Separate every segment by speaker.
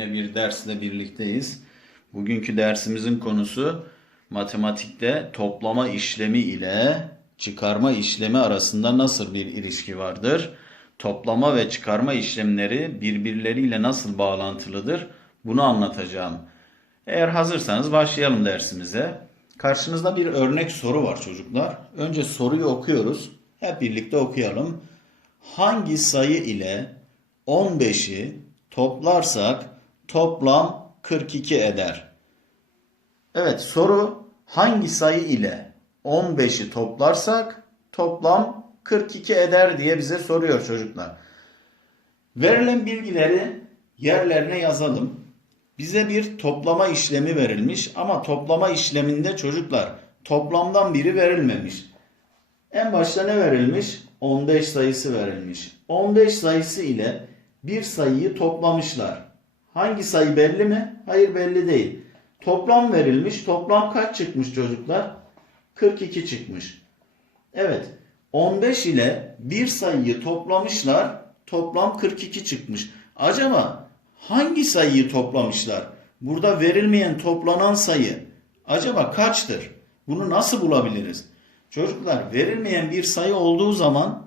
Speaker 1: Yine bir dersle birlikteyiz. Bugünkü dersimizin konusu matematikte toplama işlemi ile çıkarma işlemi arasında nasıl bir ilişki vardır? Toplama ve çıkarma işlemleri birbirleriyle nasıl bağlantılıdır? Bunu anlatacağım. Eğer hazırsanız başlayalım dersimize. Karşınızda bir örnek soru var çocuklar. Önce soruyu okuyoruz. Hep birlikte okuyalım. Hangi sayı ile 15'i toplarsak toplam 42 eder? Evet soru hangi sayı ile 15'i toplarsak toplam 42 eder diye bize soruyor çocuklar. Verilen bilgileri yerlerine yazalım. Bize bir toplama işlemi verilmiş ama toplama işleminde çocuklar toplamdan biri verilmemiş. En başta ne verilmiş? 15 sayısı verilmiş. 15 sayısı ile bir sayıyı toplamışlar. Hangi sayı belli mi? Hayır belli değil. Toplam verilmiş. Toplam kaç çıkmış çocuklar? 42 çıkmış. Evet. 15 ile bir sayıyı toplamışlar. Toplam 42 çıkmış. Acaba hangi sayıyı toplamışlar? Burada verilmeyen toplanan sayı acaba kaçtır? Bunu nasıl bulabiliriz? Çocuklar verilmeyen bir sayı olduğu zaman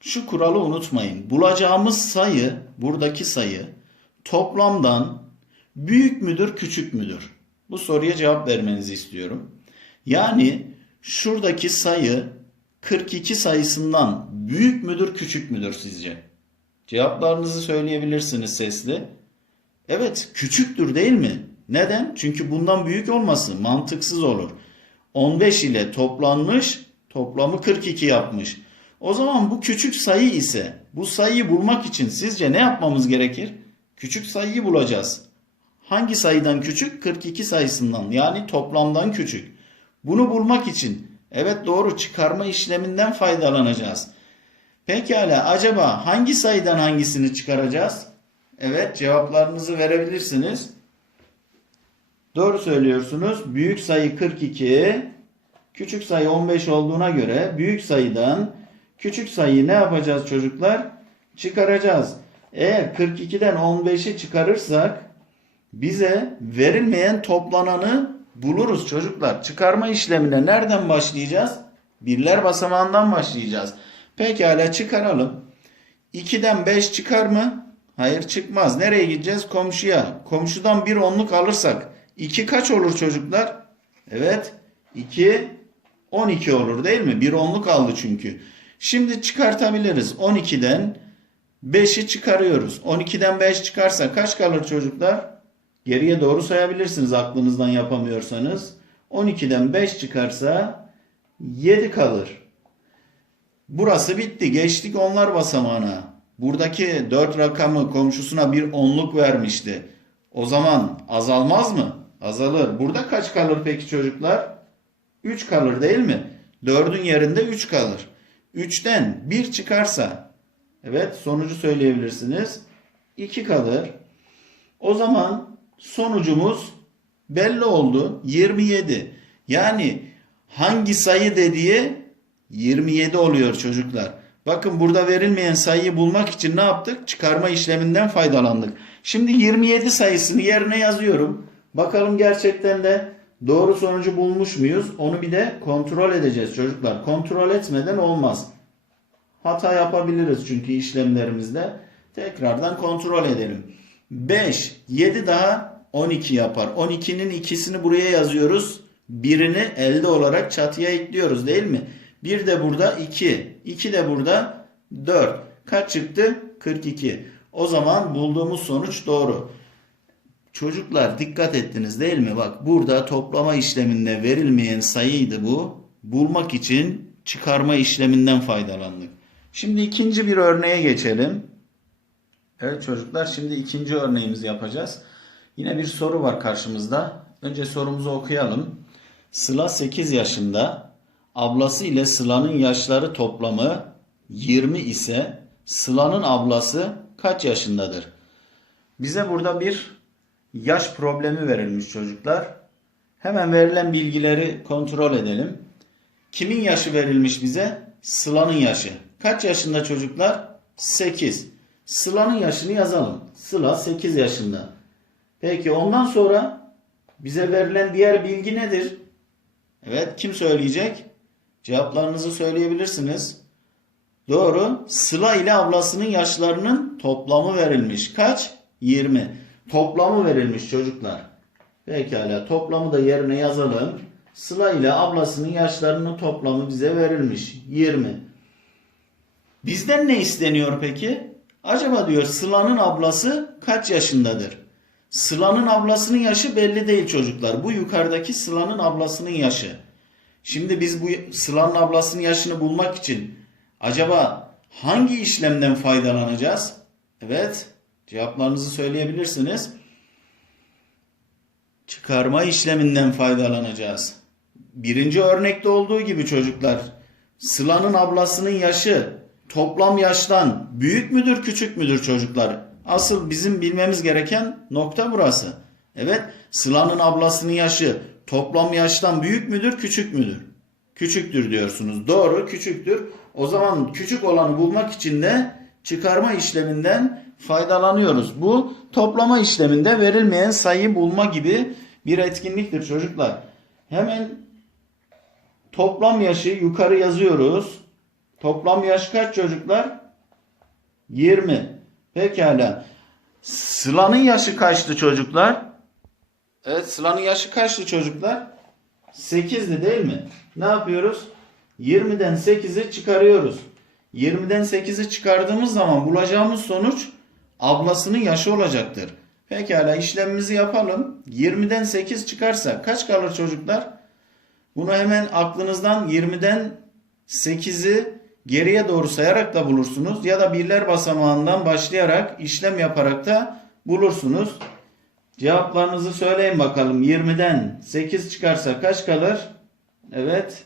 Speaker 1: şu kuralı unutmayın. Bulacağımız sayı, buradaki sayı toplamdan büyük müdür, küçük müdür? Bu soruya cevap vermenizi istiyorum. Yani şuradaki sayı 42 sayısından büyük müdür, küçük müdür sizce? Cevaplarınızı söyleyebilirsiniz sesli. Evet, küçüktür değil mi? Neden? Çünkü bundan büyük olması mantıksız olur. 15 ile toplanmış, toplamı 42 yapmış. O zaman bu küçük sayı ise bu sayıyı bulmak için sizce ne yapmamız gerekir? Küçük sayıyı bulacağız. Hangi sayıdan küçük? 42 sayısından yani toplamdan küçük. Bunu bulmak için evet doğru çıkarma işleminden faydalanacağız. Pekala acaba hangi sayıdan hangisini çıkaracağız? Evet cevaplarınızı verebilirsiniz. Doğru söylüyorsunuz. Büyük sayı 42, küçük sayı 15 olduğuna göre büyük sayıdan küçük sayıyı ne yapacağız çocuklar? Çıkaracağız. Eğer 42'den 15'i çıkarırsak bize verilmeyen toplananı buluruz çocuklar. Çıkarma işlemine nereden başlayacağız? Birler basamağından başlayacağız. Pekala çıkaralım. 2'den 5 çıkar mı? Hayır çıkmaz. Nereye gideceğiz? Komşuya. Komşudan bir onluk alırsak 2 kaç olur çocuklar? Evet. 2 12 olur değil mi? Bir onluk aldı çünkü. Şimdi çıkartabiliriz. 12'den 5'i çıkarıyoruz. 12'den 5 çıkarsa kaç kalır çocuklar? Geriye doğru sayabilirsiniz aklınızdan yapamıyorsanız. 12'den 5 çıkarsa 7 kalır. Burası bitti. Geçtik onlar basamağına. Buradaki 4 rakamı komşusuna bir onluk vermişti. O zaman azalmaz mı? Azalır. Burada kaç kalır peki çocuklar? 3 kalır değil mi? 4'ün yerinde 3 kalır. 3'ten 1 çıkarsa evet sonucu söyleyebilirsiniz. 2 kalır. O zaman sonucumuz belli oldu. 27. Yani hangi sayı dediği 27 oluyor çocuklar. Bakın burada verilmeyen sayıyı bulmak için ne yaptık? Çıkarma işleminden faydalandık. Şimdi 27 sayısını yerine yazıyorum. Bakalım gerçekten de doğru sonucu bulmuş muyuz? Onu bir de kontrol edeceğiz çocuklar. Kontrol etmeden olmaz. Hata yapabiliriz çünkü işlemlerimizde. Tekrardan kontrol edelim. 5, 7 daha 12 yapar. 12'nin ikisini buraya yazıyoruz. Birini elde olarak çatıya ekliyoruz değil mi? Bir de burada 2. 2 de burada 4. Kaç çıktı? 42. O zaman bulduğumuz sonuç doğru. Çocuklar dikkat ettiniz değil mi? Bak burada toplama işleminde verilmeyen sayıydı bu. Bulmak için çıkarma işleminden faydalandık. Şimdi ikinci bir örneğe geçelim. Evet çocuklar şimdi ikinci örneğimizi yapacağız. Yine bir soru var karşımızda. Önce sorumuzu okuyalım. Sıla 8 yaşında. Ablası ile Sıla'nın yaşları toplamı 20 ise Sıla'nın ablası kaç yaşındadır? Bize burada bir yaş problemi verilmiş çocuklar. Hemen verilen bilgileri kontrol edelim. Kimin yaşı verilmiş bize? Sıla'nın yaşı. Kaç yaşında çocuklar? 8. Sıla'nın yaşını yazalım. Sıla 8 yaşında. Peki ondan sonra bize verilen diğer bilgi nedir? Evet kim söyleyecek? Cevaplarınızı söyleyebilirsiniz. Doğru. Sıla ile ablasının yaşlarının toplamı verilmiş. Kaç? 20. Toplamı verilmiş çocuklar. Pekala toplamı da yerine yazalım. Sıla ile ablasının yaşlarının toplamı bize verilmiş. 20. Bizden ne isteniyor peki? Acaba diyor Sıla'nın ablası kaç yaşındadır? Sıla'nın ablasının yaşı belli değil çocuklar. Bu yukarıdaki Sıla'nın ablasının yaşı. Şimdi biz bu Sıla'nın ablasının yaşını bulmak için acaba hangi işlemden faydalanacağız? Evet, cevaplarınızı söyleyebilirsiniz. Çıkarma işleminden faydalanacağız. Birinci örnekte olduğu gibi çocuklar, Sıla'nın ablasının yaşı toplam yaştan büyük müdür, küçük müdür çocuklar? Asıl bizim bilmemiz gereken nokta burası. Evet, Sıla'nın ablasının yaşı toplam yaştan büyük müdür, küçük müdür? Küçüktür diyorsunuz. Doğru, küçüktür. O zaman küçük olanı bulmak için de çıkarma işleminden faydalanıyoruz. Bu toplama işleminde verilmeyen sayı bulma gibi bir etkinliktir çocuklar. Hemen toplam yaşı yukarı yazıyoruz. Toplam yaş kaç çocuklar? 20. Pekala. Sıla'nın yaşı kaçtı çocuklar? Evet Sıla'nın yaşı kaçtı çocuklar? 8'di değil mi? Ne yapıyoruz? 20'den 8'i çıkarıyoruz. 20'den 8'i çıkardığımız zaman bulacağımız sonuç ablasının yaşı olacaktır. Pekala işlemimizi yapalım. 20'den 8 çıkarsa kaç kalır çocuklar? Bunu hemen aklınızdan 20'den 8'i geriye doğru sayarak da bulursunuz. Ya da birler basamağından başlayarak işlem yaparak da bulursunuz. Cevaplarınızı söyleyin bakalım. 20'den 8 çıkarsa kaç kalır? Evet.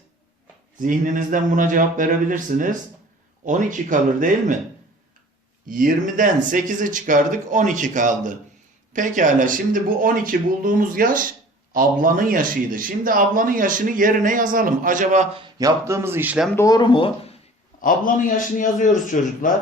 Speaker 1: Zihninizden buna cevap verebilirsiniz. 12 kalır değil mi? 20'den 8'i çıkardık 12 kaldı. Pekala şimdi bu 12 bulduğumuz yaş ablanın yaşıydı. Şimdi ablanın yaşını yerine yazalım. Acaba yaptığımız işlem doğru mu? Ablanın yaşını yazıyoruz çocuklar.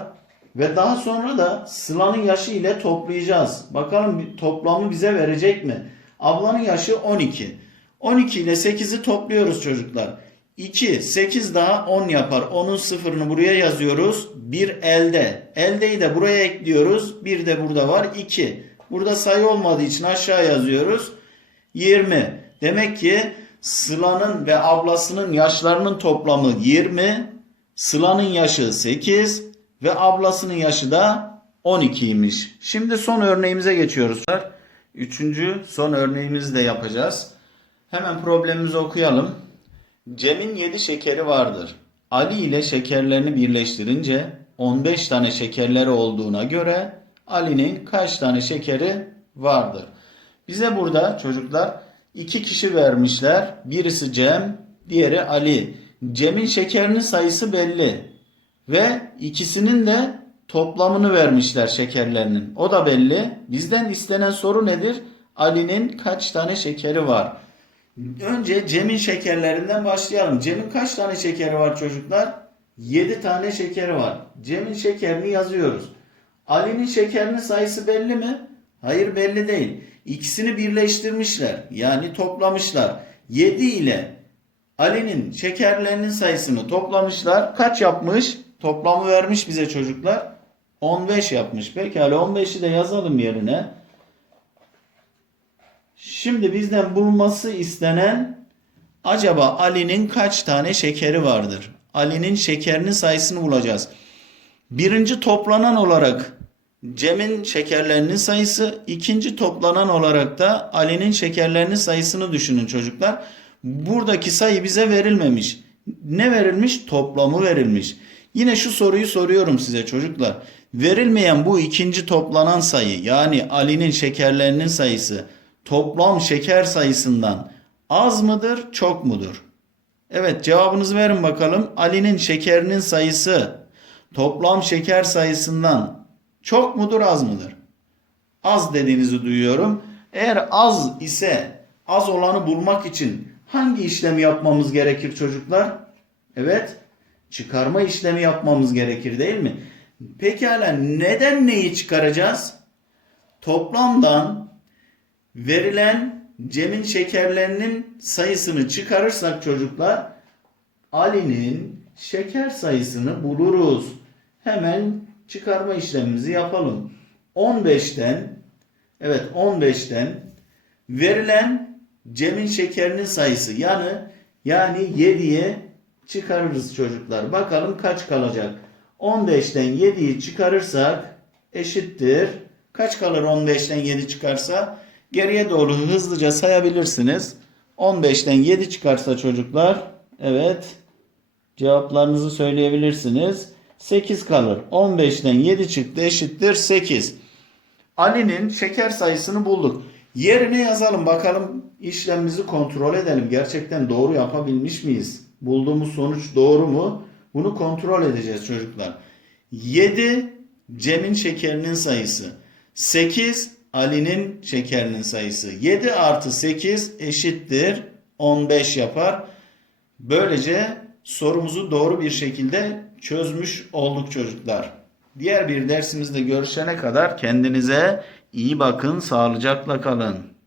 Speaker 1: Ve daha sonra da Sıla'nın yaşı ile toplayacağız. Bakalım toplamı bize verecek mi? Ablanın yaşı 12. 12 ile 8'i topluyoruz çocuklar. 2, 8 daha 10 yapar. 10'un sıfırını buraya yazıyoruz. 1 elde. Eldeyi de buraya ekliyoruz. 1 de burada var. 2. Burada sayı olmadığı için aşağı yazıyoruz. 20. Demek ki Sıla'nın ve ablasının yaşlarının toplamı 20. Sıla'nın yaşı 8 ve ablasının yaşı da 12'ymiş. Şimdi son örneğimize geçiyoruz. Üçüncü son örneğimizi de yapacağız. Hemen problemimizi okuyalım. Cem'in 7 şekeri vardır. Ali ile şekerlerini birleştirince 15 tane şekerleri olduğuna göre Ali'nin kaç tane şekeri vardır? Bize burada çocuklar iki kişi vermişler. Birisi Cem, diğeri Ali. Cem'in şekerinin sayısı belli. Ve ikisinin de toplamını vermişler şekerlerinin. O da belli. Bizden istenen soru nedir? Ali'nin kaç tane şekeri var? Önce Cem'in şekerlerinden başlayalım. Cem'in kaç tane şekeri var çocuklar? 7 tane şekeri var. Cem'in şekerini yazıyoruz. Ali'nin şekerinin sayısı belli mi? Hayır belli değil. İkisini birleştirmişler. Yani toplamışlar. 7 ile Ali'nin şekerlerinin sayısını toplamışlar. Kaç yapmış? Toplamı vermiş bize çocuklar. 15 yapmış. Pekala 15'i de yazalım yerine. Şimdi bizden bulması istenen acaba Ali'nin kaç tane şekeri vardır? Ali'nin şekerinin sayısını bulacağız. Birinci toplanan olarak Cem'in şekerlerinin sayısı, ikinci toplanan olarak da Ali'nin şekerlerinin sayısını düşünün çocuklar. Buradaki sayı bize verilmemiş. Ne verilmiş? Toplamı verilmiş. Yine şu soruyu soruyorum size çocuklar. Verilmeyen bu ikinci toplanan sayı yani Ali'nin şekerlerinin sayısı toplam şeker sayısından az mıdır, çok mudur? Evet cevabınızı verin bakalım. Ali'nin şekerinin sayısı toplam şeker sayısından çok mudur, az mıdır? Az dediğinizi duyuyorum. Eğer az ise az olanı bulmak için hangi işlemi yapmamız gerekir çocuklar? Evet, çıkarma işlemi yapmamız gerekir değil mi? Pekala neden neyi çıkaracağız? Toplamdan verilen Cem'in şekerlerinin sayısını çıkarırsak çocuklar Ali'nin şeker sayısını buluruz. Hemen çıkarma işlemimizi yapalım. 15'ten evet 15'ten verilen Cem'in şekerinin sayısı yani yani 7'ye çıkarırız çocuklar. Bakalım kaç kalacak? 15'ten 7'yi çıkarırsak eşittir. Kaç kalır 15'ten 7 çıkarsa? Geriye doğru hızlıca sayabilirsiniz. 15'ten 7 çıkarsa çocuklar evet cevaplarınızı söyleyebilirsiniz. 8 kalır. 15'ten 7 çıktı eşittir 8. Ali'nin şeker sayısını bulduk. Yerine yazalım bakalım işlemimizi kontrol edelim. Gerçekten doğru yapabilmiş miyiz? Bulduğumuz sonuç doğru mu? Bunu kontrol edeceğiz çocuklar. 7 Cem'in şekerinin sayısı. 8 Ali'nin şekerinin sayısı. 7 artı 8 eşittir 15 yapar. Böylece sorumuzu doğru bir şekilde çözmüş olduk çocuklar. Diğer bir dersimizde görüşene kadar kendinize iyi bakın, sağlıcakla kalın.